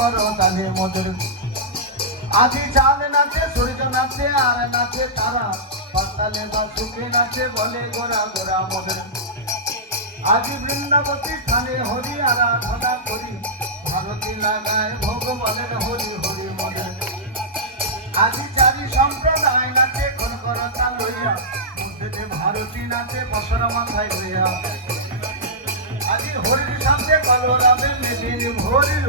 করো তালে আজি চাঁদ নাচে, সূর্য নাচে, আর নাচে তারা। পাতালে বা সুখে নাচে, বলে গোরা গোরা মোদের আজি বৃন্দাবতী স্থানে হরি আরাধনা করি। ভারতী লাগায় ভোগ বলেন হরি হরি মোদের আজি চারি সম্প্রদায় নাচে কনকরতা লইয়া। মধ্যে ভারতী নাচে, বসর মাথায় লইয়া। আজি হরির সাথে কলরাবে মেদিনী ভরিল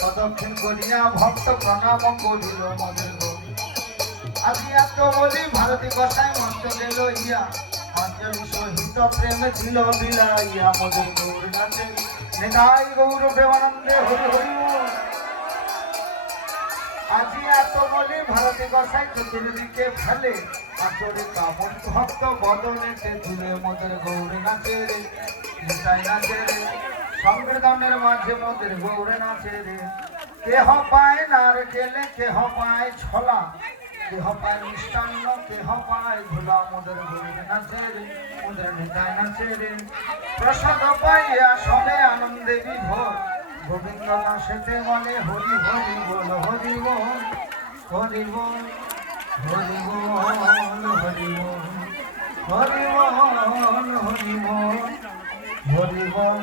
প্রদক্ষিণ করিয়া ভক্ত প্রণাম করিল গৌরী। আজি এত বলি ভারতী কথায় মস্ত গেল ইয়া। অঞ্জলি সহিত প্রেমে ছিল বিলাইয়া মধুর গৌর নাচে। নিদাই গৌর প্রেমানন্দে হরি হরি। আজি এত বলি ভারতী কথায় চতুর্দিকে ফেলে। ভক্ত বদনেতে তুলে মধুর গৌর নাচে রে, নিতাই নাচে রে। সংকীর্তনের মাঝে মধুর গৌর নাচে রে। কেহ পায় নার কেলে, কেহ পায় ছলা। কেহ পায় মিষ্টান্ন, কেহ পায় ধুলা মধুর গৌর নাচে রে মধুর নিতাই নাচে রে। প্রসাদ পাইয়া সবে আনন্দে বিভোর। গোবিন্দ নাচেতে বলে, হরি হরি বল হরি বল হরি বল হরি বল হরি বল হরি বল হরি বল হরি বল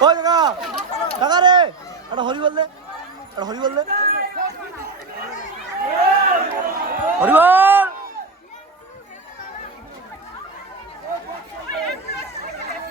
ও কাকা কাকা রে একটা হরি বললে একটা হরি বললে হরি বল!